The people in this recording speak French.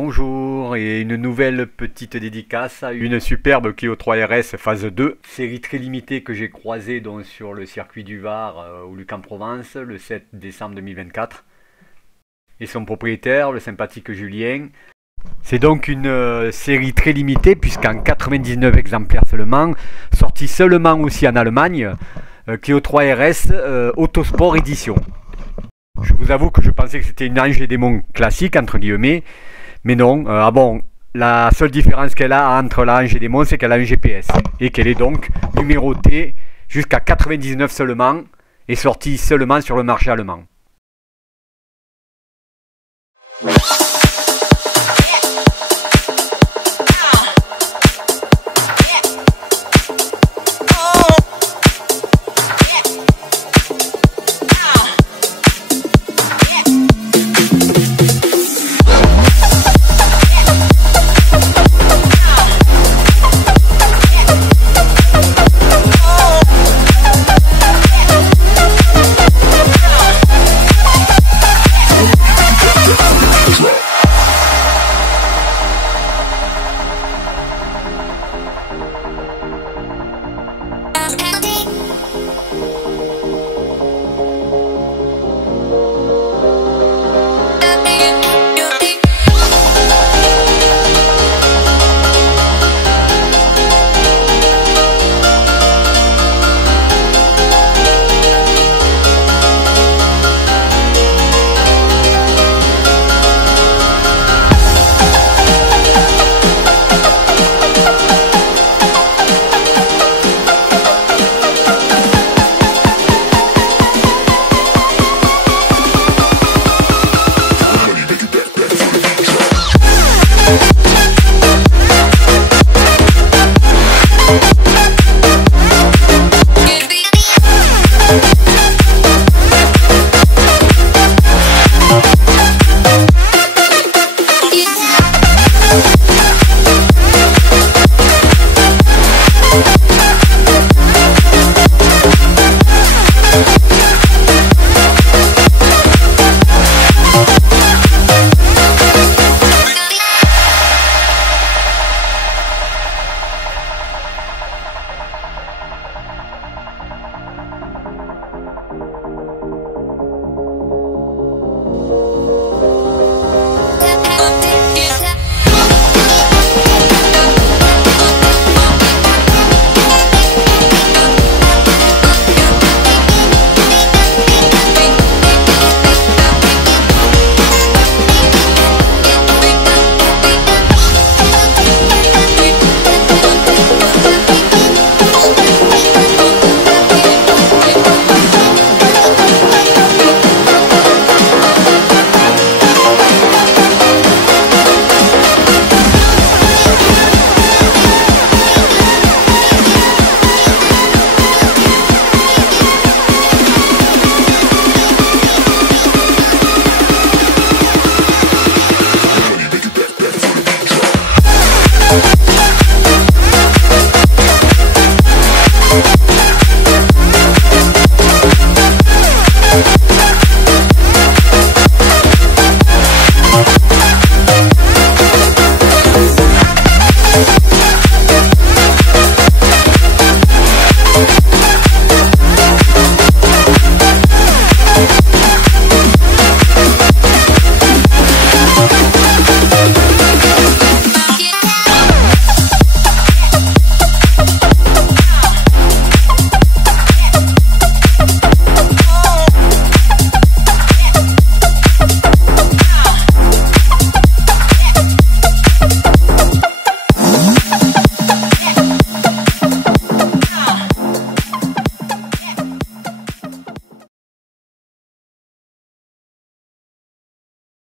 Bonjour, et une nouvelle petite dédicace à une superbe Clio 3 RS phase 2, série très limitée que j'ai croisée donc sur le circuit du VAR au LUC en Provence le 7 décembre 2024. Et son propriétaire, le sympathique Julien. C'est donc une série très limitée puisqu'en 99 exemplaires seulement, sortie seulement aussi en Allemagne, Clio 3 RS Autosport Edition. Je vous avoue que je pensais que c'était une ange et démon classique entre guillemets. Mais non, la seule différence qu'elle a entre la Ange et Démon, c'est qu'elle a un GPS et qu'elle est donc numérotée jusqu'à 99 seulement et sortie seulement sur le marché allemand.